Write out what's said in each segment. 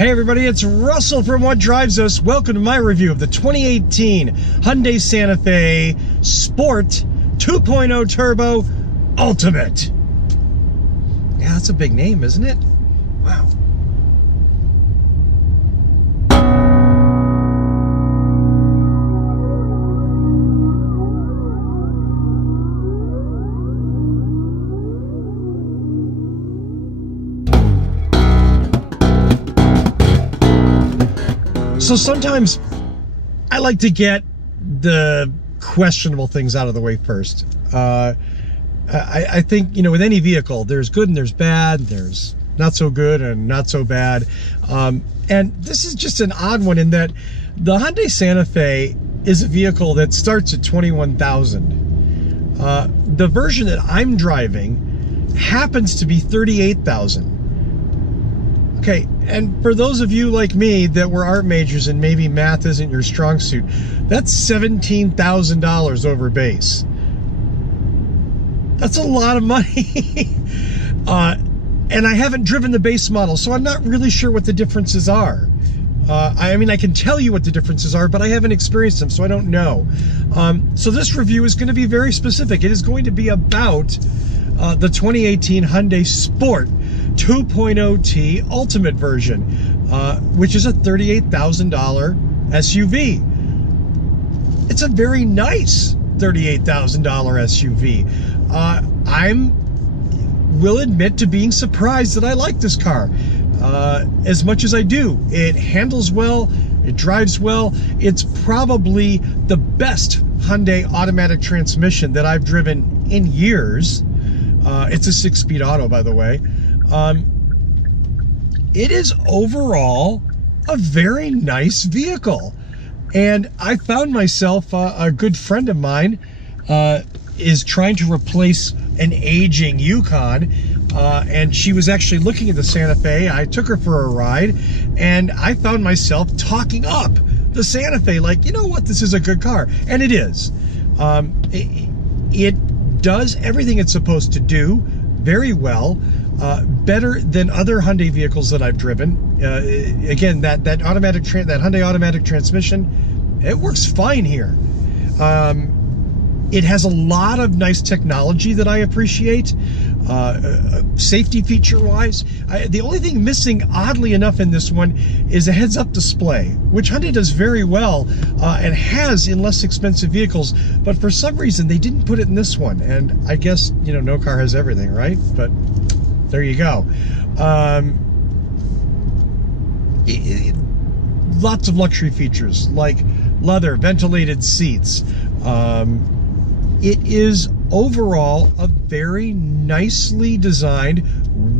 Hey everybody, it's Russell from What Drives Us. Welcome to my review of the 2018 Hyundai Santa Fe Sport 2.0 Turbo Ultimate. Yeah, that's a big name, isn't it? Wow. So sometimes I like to get the questionable things out of the way first. I think, you know, with any vehicle, there's good and there's bad, there's not so good and not so bad. And this is just an odd one in that the Hyundai Santa Fe is a vehicle that starts at $21,000. The version that I'm driving happens to be $38,000. Okay, and for those of you like me that were art majors and maybe math isn't your strong suit, that's $17,000 over base. That's a lot of money. And I haven't driven the base model, so I'm not really sure what the differences are. I mean, I can tell you what the differences are, but I haven't experienced them, so I don't know. So this review is going to be very specific. It is going to be about the 2018 Hyundai Sport 2.0T Ultimate version, which is a $38,000 SUV. It's a very nice $38,000 SUV. I will admit to being surprised that I like this car as much as I do. It handles well, it drives well. It's probably the best Hyundai automatic transmission that I've driven in years. It's a 6-speed auto, by the way. It is overall a very nice vehicle. And I found myself, a good friend of mine is trying to replace an aging Yukon, and she was actually looking at the Santa Fe. I took her for a ride, and I found myself talking up the Santa Fe, like, you know what, this is a good car. And it is. It does everything it's supposed to do very well, better than other Hyundai vehicles that I've driven. Again, that Hyundai automatic transmission, it works fine here. It has a lot of nice technology that I appreciate, safety feature-wise. The only thing missing, oddly enough, in this one is a heads-up display, which Hyundai does very well and has in less expensive vehicles, but for some reason they didn't put it in this one. And I guess, you know, no car has everything, right? But there you go. Lots of luxury features like leather, ventilated seats. It is overall a very nicely designed,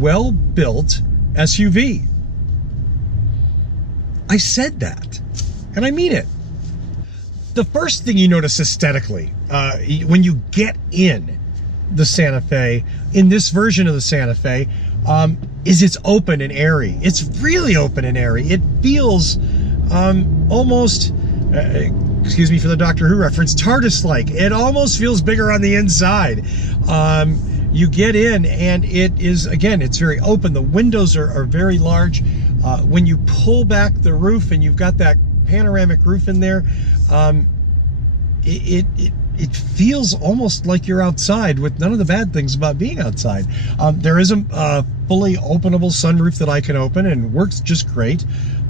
well-built SUV. I said that, and I mean it. The first thing you notice aesthetically, when you get in the Santa Fe, in this version of the Santa Fe, is it's open and airy. It's really open and airy. It feels almost... excuse me for the Doctor Who reference, TARDIS-like. It almost feels bigger on the inside. You get in and it is, again, it's very open. The windows are very large. When you pull back the roof and you've got that panoramic roof in there, it feels almost like you're outside, with none of the bad things about being outside. There is a fully openable sunroof that I can open and works just great.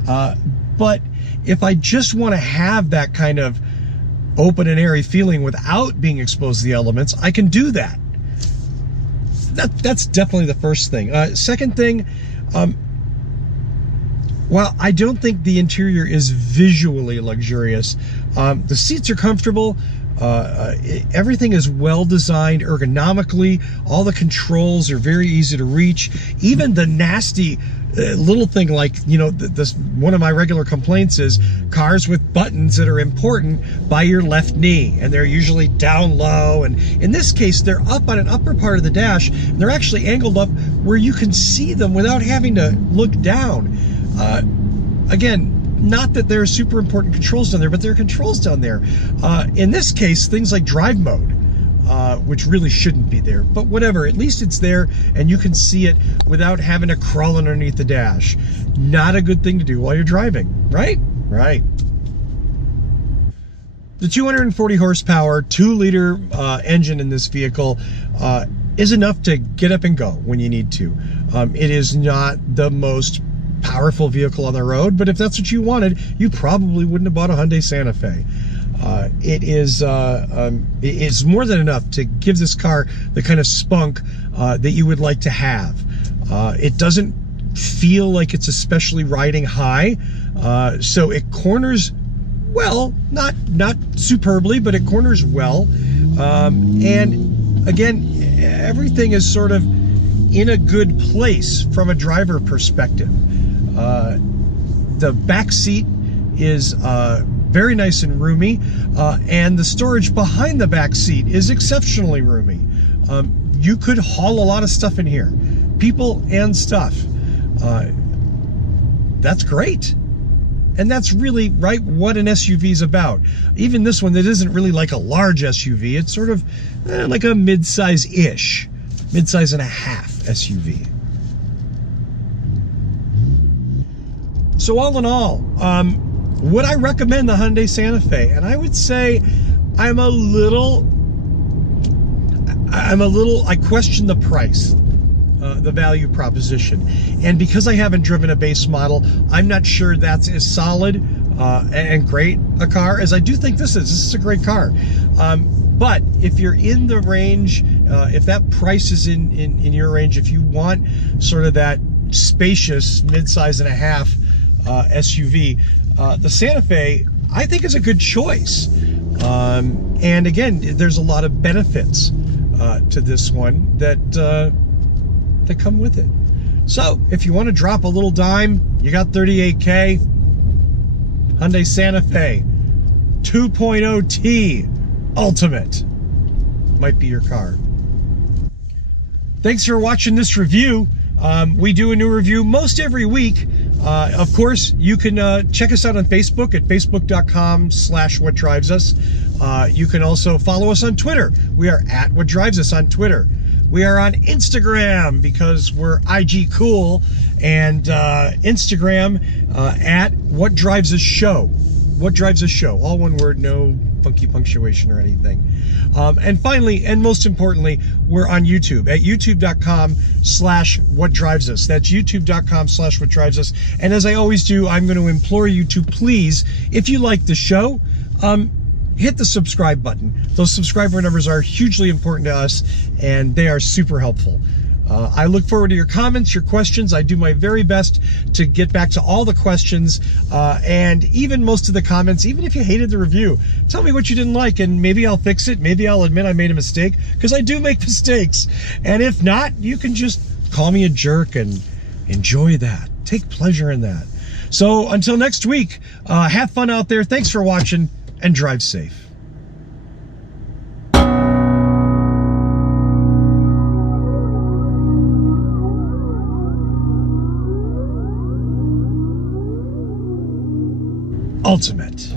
But if I just want to have that kind of open and airy feeling without being exposed to the elements, I can do that. That's definitely the first thing. Second thing, while I don't think the interior is visually luxurious, the seats are comfortable. Everything is well designed ergonomically. All the controls are very easy to reach. Even the nasty little thing, like, you know, this one of my regular complaints is cars with buttons that are important by your left knee, and they're usually down low, and in this case they're up on an upper part of the dash, and they're actually angled up where you can see them without having to look down. Again, not that there are super important controls down there, but there are controls down there. In this case, things like drive mode. which really shouldn't be there. But whatever, at least it's there and you can see it without having to crawl underneath the dash. Not a good thing to do while you're driving, right? Right. The 240 horsepower, 2-liter engine in this vehicle is enough to get up and go when you need to. It is not the most powerful vehicle on the road, but if that's what you wanted, you probably wouldn't have bought a Hyundai Santa Fe. It is more than enough to give this car the kind of spunk that you would like to have. It doesn't feel like it's especially riding high, so it corners well, not superbly, but it corners well. And again, everything is sort of in a good place from a driver perspective. The back seat is very nice and roomy, and the storage behind the back seat is exceptionally roomy. You could haul a lot of stuff in here, people and stuff. That's great. And that's really, right, what an SUV is about. Even this one that isn't really like a large SUV, it's sort of like a mid-size-ish, mid-size and a half SUV. So all in all, would I recommend the Hyundai Santa Fe? And I would say I question the price. The value proposition, and because I haven't driven a base model, I'm not sure that's as solid and great a car as I do think this is. This is a great car, but if you're in the range, if that price is in your range, if you want sort of that spacious mid-size and a half SUV, the Santa Fe I think is a good choice. And again, there's a lot of benefits to this one that come with it. So if you want to drop a little dime, you got 38K, Hyundai Santa Fe 2.0T Ultimate might be your car. Thanks for watching this review. We do a new review most every week. Of course, you can check us out on Facebook at facebook.com/whatdrivesus. You can also follow us on Twitter. We are at What Drives Us on Twitter. We are on Instagram because we're IG cool, and Instagram at What Drives Us Show. What Drives Us Show. All one word, no funky punctuation or anything. And finally, and most importantly, we're on YouTube at youtube.com/whatdrivesus. That's youtube.com/whatdrivesus. And as I always do, I'm going to implore you to please, if you like the show, hit the subscribe button. Those subscriber numbers are hugely important to us, and they are super helpful. I look forward to your comments, your questions. I do my very best to get back to all the questions, and even most of the comments. Even if you hated the review, tell me what you didn't like, and maybe I'll fix it. Maybe I'll admit I made a mistake, because I do make mistakes. And if not, you can just call me a jerk and enjoy that. Take pleasure in that. So until next week, have fun out there. Thanks for watching, and drive safe. Ultimate.